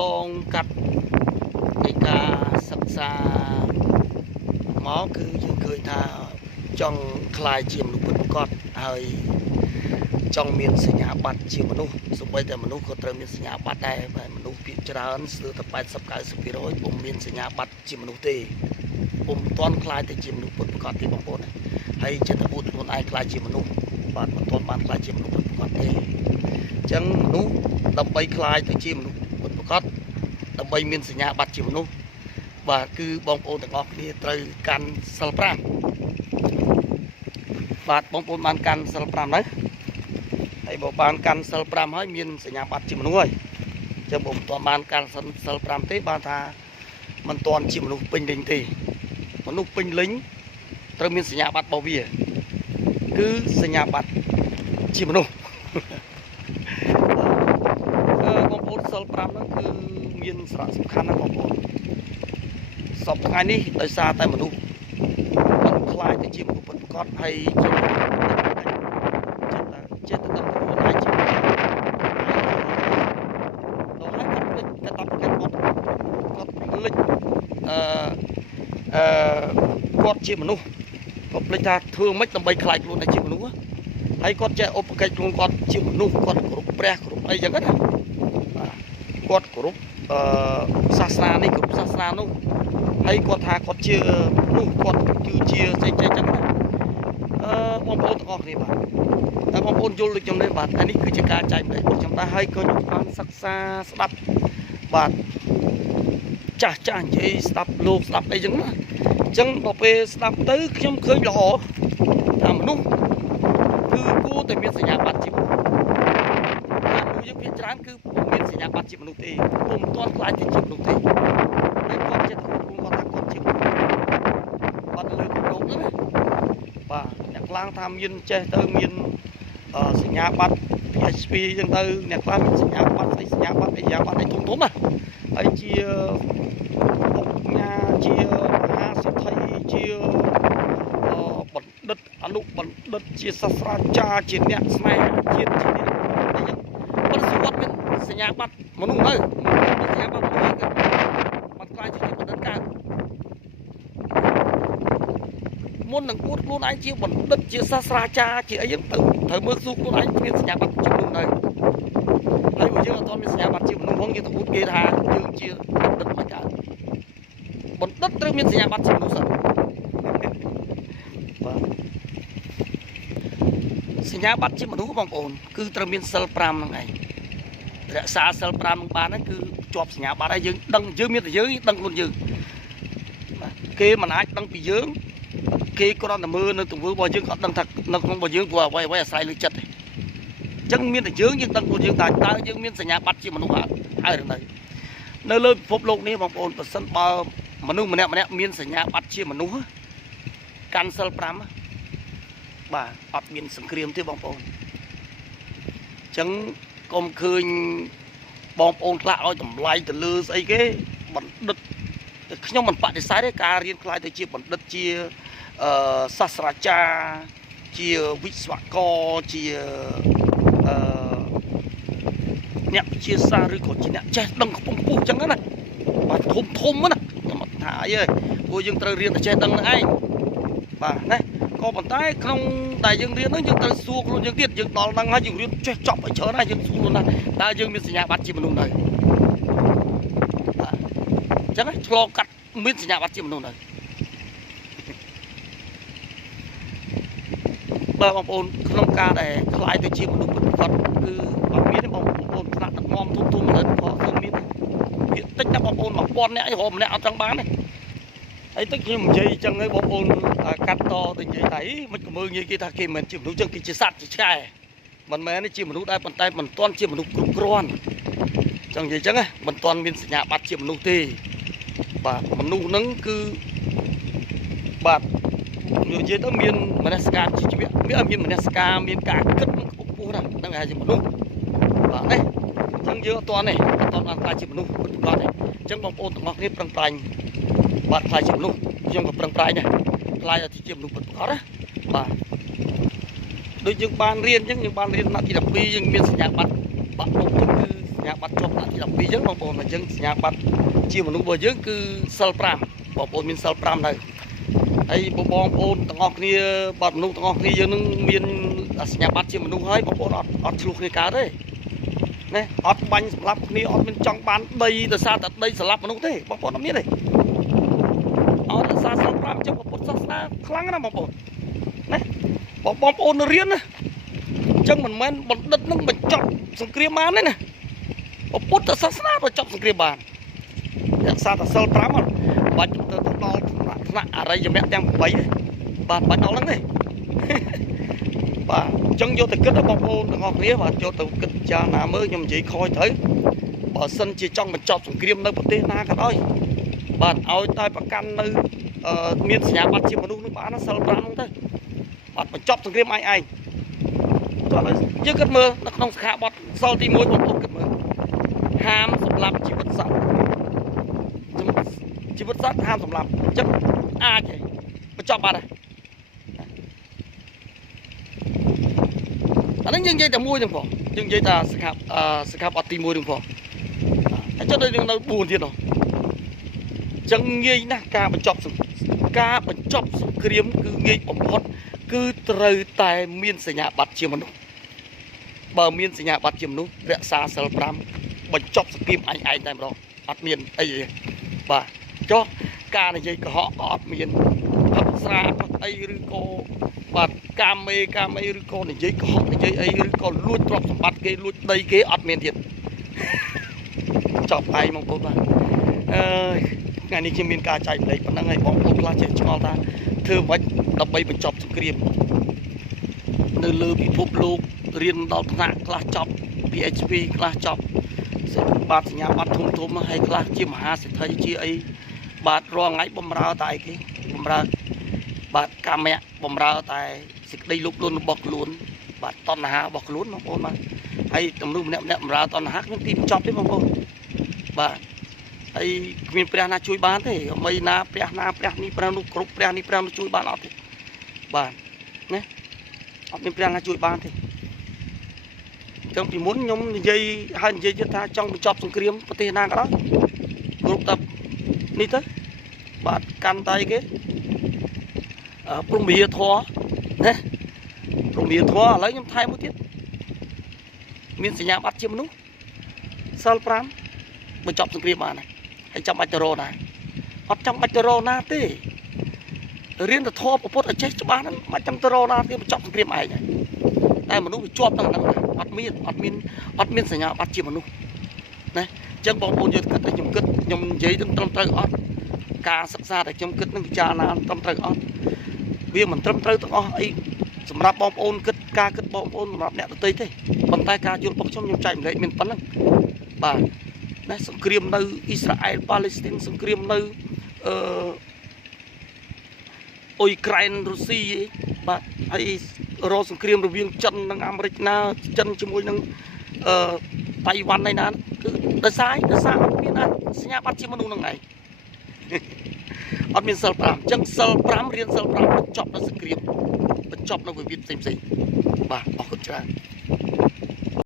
ลองกัดในการศึกษาหมอคือยังเคยทาจ้องคลายเจียมลูกปุกอดเฮ้ยจ้องมีสัญญาบัตรเจียมมนุษย์สมัยแต่มนุษย์ก็เติมมีสัญญาบัตรได้มนุษย์พิจารณาสื่อต่อไปสับการสุพิโรยผมมีสัญญาบัตรเจียมมนุษย์ตีผมตอนคลายแต่เจียมลูกปุกอดที่บางคนให้เจตบุตรคนไอคลายเจียมมนุษย์บัตรมันตอนบ้านคลายเจียมลูกปุกอดตีจังมนุษย์ดับใบคลายแต่เจียมลูกปุกอดดับใบมีสัญญาบัตรเจียมมนุษย์và cứ bong ônទាំងអស់គ្នាត្រូវកាន់សិល5បាទបងប្អូនបានកាន់សិល5ហើយហើយបើបានកាន់សិល5ហើយមានសញ្ញាបត្រជាមនុស្សហើយចឹងបងមិនទាន់បានកាន់សិល5ទេបានថាមិនទាន់ជាមនុស្សពេញលេញទេមនុស្សពេញលេញត្រូវមានសញ្ញាបត្ររបស់វាគឺសញ្ញាបត្រជាមនុស្សបងប្អូនសិល5ហ្នឹងគឺមានសារៈសំខាន់ណាស់បងប្អូនសពថ្ងៃនេះដោយសារតែមនុស្សបានខ្លាចទៅជាមនុស្សពិតប្រាកដហើយចិត្តទៅខ្លួនឯងជាដល់ហើយគាត់ភ្លេចតែដល់គាត់ភ្លេចគាត់ជាមនុស្សគាត់ភ្លេចថាធ្វើម៉េចដើម្បីខ្លាចខ្លួនឯងជាមនុស្សហើយគាត់ចេះឧបកិច្ចខ្លួនគាត់ជាមនុស្សគាត់គោរពព្រះគោរពអីចឹងណាគាត់គោរពសាសនានេះគោរពសាសនានោះហើយគាត់ថាគាត់ជាមនុស្សគាត់គឺជាផ្សេងៗចឹងណាបងប្អូនទាំងអស់គ្នាបាទតែបងប្អូនយល់ដូចខ្ញុំនេះបាទអានេះគឺជាការចែកម្លែករបស់ខ្ញុំដែរហើយក៏ខ្ញុំបានសិក្សាស្ដាប់បាទចាស់និយាយស្ដាប់លោកស្ដាប់អីចឹងណាអញ្ចឹងដល់ពេលស្ដាប់ទៅខ្ញុំឃើញល្អថាមនុស្សគឺគួរតែមានសញ្ញាបត្រជាមនុស្សយើងភាគច្រើនគឺពុំមានសញ្ញាបត្រជាមនុស្សទេពុំទាន់ខ្លាចទៅជាមនុស្សទេហើយគាត់ចិត្តគាត់ថាគាត់ជាមនុស្សបាត់លើកដងហ្នឹងបាទអ្នកខ្លាំងថាមានចេះទៅមានសញ្ញាបត្រ PHP ចឹងទៅអ្នកខ្លះមានសញ្ញាបត្រសញ្ញាបត្រអីយ៉ាបត្រអីធំៗណាហើយជាអង្គញាជាមហាសិទ្ធិជាបណ្ឌិតអនុបណ្ឌិតជាសាស្ត្រាចារ្យជាអ្នកស្នេហាជាតិជាអ្នកអីចឹងប៉ុន្តែគាត់មានសញ្ញាបត្រមនុស្សទៅសញ្ញាបត្រមនុស្សគឺបាត់ខ្លាចជាបណ្ឌិតកើតមុននឹងគួតខ្លួនឯងជាបណ្ឌិតជាសាស្ត្រាចារ្យជាអីចឹងទៅត្រូវមើលស៊ូខ្លួនឯងមានសញ្ញាបត្រជាមនុស្សទៅហើយបើយើងអត់ទាន់មានសញ្ញាបត្រជាមនុស្សផងយើងទៅអួតគេថាយើងជាបណ្ឌិតមកកើតបណ្ឌិតត្រូវមានសញ្ញាបត្រជាមនុស្សសិនបាទសញ្ញាបត្រជាមនុស្សបងប្អូនគឺត្រូវមានសិល5ហ្នឹងឯងរក្សាសិល5ហ្នឹងបានហ្នឹងគឺជាប់សញ្ញាបត្រហើយយើងដឹងយើងមានតែយើងដឹងខ្លួនយើងគេមិនអាចដឹងពីយើងគេគ្រាន់តែមើលនៅទង្វើរបស់យើងក៏ដឹងថានៅក្នុងរបស់យើងព្រោះអ្វីអាស្រ័យលើចិត្តទេអញ្ចឹងមានតែយើងដឹងខ្លួនយើងតើយើងមានសញ្ញាបត្រជាមនុស្សហើយនៅលើពិភពលោកនេះបងប្អូនប្រសិនបើមនុស្សម្នាក់មានសញ្ញាបត្រជាមនុស្សកាន់សិល5បាទអត់មានសង្គ្រាមទេបងប្អូនអញ្ចឹងកុំឃើញបងប្អូនខ្លះឲ្យតម្លៃទៅលើស្អីគេបណ្ឌិតខ្ញុំមិនបដិសេធទេការរៀនខ្លាយទៅជាបណ្ឌិតជាសាស្ត្រាចារ្យជាវិស្វករជាអ្នកវិទ្យាសាស្ត្រឬក៏ជាអ្នកចេះដឹងខ្ពង់ខ្ពស់អញ្ចឹងណាបាទធំណាខ្ញុំអត់ថាអីទេព្រោះយើងត្រូវរៀនតែចេះដឹងនឹងឯងបាទណាក៏ប៉ុន្តែក្នុងដែលយើងរៀនហ្នឹងយើងត្រូវសួរខ្លួនយើងទៀតយើងដល់ហ្នឹងហើយយើងរៀនចេះចប់ឲ្យច្រើនហើយយើងសួរខ្លួនថាតើយើងមានសញ្ញាបត្រជាមនុស្សនៅបាទអញ្ចឹងឆ្លងកាត់មានសញ្ញាបត្រជាមនុស្សនៅបាទបងប្អូនក្នុងការដែលខ្លាយទៅជាមនុស្សពិតប្រាកដគឺអត់មានទេបងប្អូនថ្នាក់ដឹកនាំធំលើក៏គឺមានភាគតិចណាបងប្អូន1000នាក់រហូតម្នាក់អត់ចង់បានទេហើយទឹកខ្ញុំនិយាយអញ្ចឹងហើយបងប្អូនកាត់តទៅនិយាយថាមិនក៏មើលងាយគេថាគេមិនមែនជាមនុស្សអញ្ចឹងគេជាសត្វជាឆ្កែមិនមែនទេជាមនុស្សដែរប៉ុន្តែមិនទាន់ជាមនុស្សគ្រប់គ្រាន់អញ្ចឹងនិយាយអញ្ចឹងមិនទាន់មានសញ្ញាបត្រជាមនុស្សទេបាទមនុស្សហ្នឹងគឺបាទនិយាយទៅមានមនសិការជាជីវៈមានមនសិការមានការគិតខ្ពស់ណាស់ហ្នឹងហើយជាមនុស្សបាទនេះអញ្ចឹងយើងអត់ទាន់ទេអត់ទាន់បានខ្លាចជាមនុស្សពិតប្រាកដទេអញ្ចឹងបងប្អូនទាំងអស់គ្នាប្រឹងប្រែងបាទខ្លាចជាមនុស្សខ្ញុំក៏ប្រឹងប្រែងដែរខ្លាចឲ្យជាមនុស្សពិតប្រាកដណាបាទដូចយើងបានរៀនអញ្ចឹងយើងបានរៀនថ្នាក់ទី12យើងមានសញ្ញាបត្របាក់មុខគឺសញ្ញាប បាត់ជាប់ថ្នាក់ទី12អញ្ចឹងបងប្អូនអញ្ចឹងសញ្ញាបត្រជាមនុស្សរបស់យើងគឺសិល5បងប្អូនមានសិល5នៅហើយបងប្អូនទាំងអស់គ្នាបាត់មនុស្សទាំងអស់គ្នាយើងនឹងមានសញ្ញាបត្រជាមនុស្សហើយបងប្អូនអត់ឆ្លោះគ្នាកើតទេណាអត់បាញ់សម្លាប់គ្នាអត់មានចង់បានដីដោយសារតែដីសម្លាប់មនុស្សទេបងប្អូនអត់មានទេអត់ដោយសារសិល5ចឹងពុទ្ធសាសនាខ្លាំងណាស់បងប្អូនណាបងប្អូនរៀនណាអញ្ចឹងមិនមែនបណ្ឌិតនឹងបញ្ចប់សង្គ្រាមបានទេណាពុទ្ធសាសនាបញ្ចប់សង្គ្រាមបានរក្សាតែសិល5អត់បាច់ទៅដល់ថ្នាក់អរិយមគ្គទាំង8ទេបាទបាច់ដល់ហ្នឹងទេបាទអញ្ចឹងយកទៅគិតបងប្អូនទាំងអស់គ្នាបាទយកទៅគិតចាណាមើលខ្ញុំនិយាយខ້ອຍត្រូវបើសិនជាចង់បញ្ចប់សង្គ្រាមនៅប្រទេសណាក៏ដោយបាទឲ្យតែប្រកាន់នៅមានសញ្ញាបត្រជាមនុស្សនឹងបានសិល5ហ្នឹងទៅបាទបញ្ចប់សង្គ្រាមឯងចុះយើងគិតមើលនៅក្នុងសិក្ខាបទសិលទី1បងប្អូនគិតមើលហាមសម្លាប់ជីវិតសត្វជីវិតសត្វហាមសម្លាប់អញ្ចឹងអាចទេបញ្ចប់បាត់ហើយអានេះយើងនិយាយតែមួយហ្នឹងផងយើងនិយាយតែសិក្ខាបទទី1ហ្នឹងផងហើយចុះដល់នៅ4ទៀតនោះអញ្ចឹងងាយណាស់ការបញ្ចប់សង្គ្រាមគឺងាយបំផុតគឺត្រូវតែមានសញ្ញាបត្រជាមនុស្សបើមានសញ្ញាបត្រជាមនុស្សរក្សាសិល5បញ្ចប់សង្គ្រាមឯងតែម្ដងអត់មានអីទេបាទចុះការនិយាយកុហកក៏អត់មានផឹកស្រាផឹកអីឬក៏បាទកាមេឬក៏និយាយកុហកនិយាយអីឬក៏លួចទ្រព្យសម្បត្តិគេលួចដីគេអត់មានទៀតចប់ហើយបងប្អូនបាទថ្ងៃនេះខ្ញុំមានការចែកម្លែកប៉ុណ្ណឹងហើយបងប្អូនខ្លះចេះឆ្ងល់ថាធ្វើមិនដើម្បីបញ្ចប់សង្គ្រាមនៅលើពិភពលោករៀនដល់ថ្នាក់ខ្លះចប់ PhD ខ្លះចប់បាទសញ្ញាបត្រធំហើយខ្លះជាមហាសេដ្ឋីជាអីបាទរាល់ថ្ងៃបំរើតែអីគេបំរើបាទកម្មៈបំរើតែសេចក្តីលោភលន់របស់ខ្លួនបាទតណ្ហារបស់ខ្លួនបងប្អូនបាទហើយទំនុកម្នាក់បំរើតណ្ហាគ្មានទីបញ្ចប់ទេបងប្អូនបាទហើយគ្មានព្រះណាជួយបានទេអ្វីណាព្រះនេះព្រះនោះគ្រប់ព្រះនេះព្រះនោះជួយបានអត់ទេបាទណាអត់មានព្រះណាជួយបានទេចឹងពីមុនខ្ញុំនិយាយទៀតថាចង់បញ្ចប់សង្គ្រាមប្រទេសណាក៏ដោយគ្រប់តែនេះទៅបាទកាន់តែគេព្រមវិហារធម៌ណាព្រមវិហារធម៌ឥឡូវខ្ញុំថែមមួយទៀតមានសញ្ញាបត្រជាមនុស្សសិល5បញ្ចប់សង្គ្រាមបានហើយចាំបាច់ទៅរកណាអត់ចាំបាច់ទៅរកណាទេរៀនទៅធម៌ពុទ្ធឲ្យចេះច្បាស់ហ្នឹងមិនចាំទៅរកណាទេបញ្ចប់សង្គ្រាមឯងតែមនុស្សវាជាប់ទាំងហ្នឹងអត់មានសញ្ញាបត្រជាមនុស្សណាអញ្ចឹងបងប្អូនយកគិតតែខ្ញុំនិយាយត្រឹមត្រូវអត់ការសិក្សាដែលខ្ញុំគិតនឹងពិចារណាត្រឹមត្រូវអត់វាមិនត្រឹមត្រូវទាំងអស់អីសម្រាប់បងប្អូនការគិតបងប្អូនសម្រាប់អ្នកដទៃទេប៉ុន្តែការយល់របស់ខ្ញុំចែកម្លែកមានប៉ុណ្ណឹងបាទណាសង្គ្រាមនៅអ៊ីស្រាអែលប៉ាឡេស្ទីនសង្គ្រាមនៅអ៊ុយក្រែនរុស្ស៊ីបាទហើយរកសង្គ្រាមរវាងចិននិងអាមេរិកណាចិនជាមួយនឹងតៃវ៉ាន់ឯណាគឺដោយសារអត់មានសញ្ញាបត្រជាមនុស្សនឹងឯងអត់មានសិល5អញ្ចឹងសិល5រៀនសិល5បញ្ចប់នៅសង្គ្រាមបញ្ចប់នៅវិវាទផ្សេងបាទអរគុណច្រើន